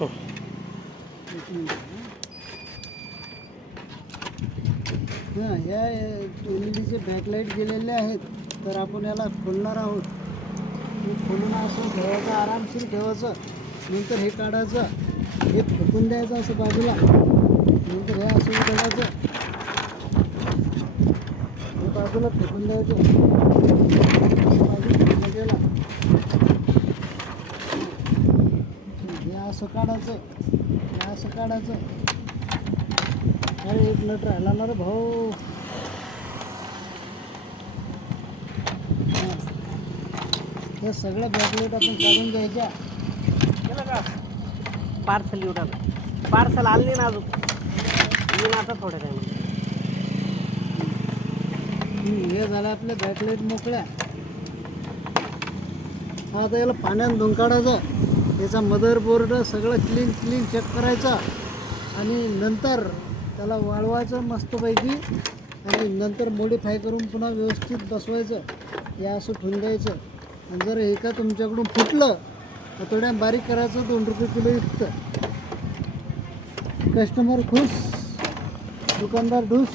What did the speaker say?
हो. एक मिनिट हां. ह्या LED चे बॅकलाईट गेलेले आहेत, तर आपण याला खोलणार आहोत. हे खोलून असं ठेवायचं, आरामशीर ठेवायचं. नंतर हे काढायचं, हे फेकून द्यायचं असं बाजूला. नंतर हे असं उघडायचं, हे बाजूला फेकून द्यायचं. बाजूला फेकून द्यायला. हे असं काढायचं, हे असं काढायचं. अरे एक नट राहिला ना रे भाऊ. हां. हे सगळ्या बॅकलाईट आपण काढून घ्यायच्या. गेलं का पार्सल येऊन आलं. पार्सल आलं नाही ना अजून, येईन आता थोड्या टायमात. हे झालं आपल्या बॅकलाईट मोकळ्या. आता याला पाण्यात धुवून काढायचं. त्याचा मदरबोर्ड सगळं क्लीन चेक करायचं आणि नंतर त्याला वाळवायचं मस्तपैकी आणि नंतर मॉडिफाय करून पुन्हा व्यवस्थित बसवायचं. हे असं ठेवून द्यायचं. आणि जर हे का तुमच्याकडून फुटलं तर थोड्या बारीक करायचं, 2 रुपये किलो विकतं. कस्टमर खुश, दुकानदार खुश.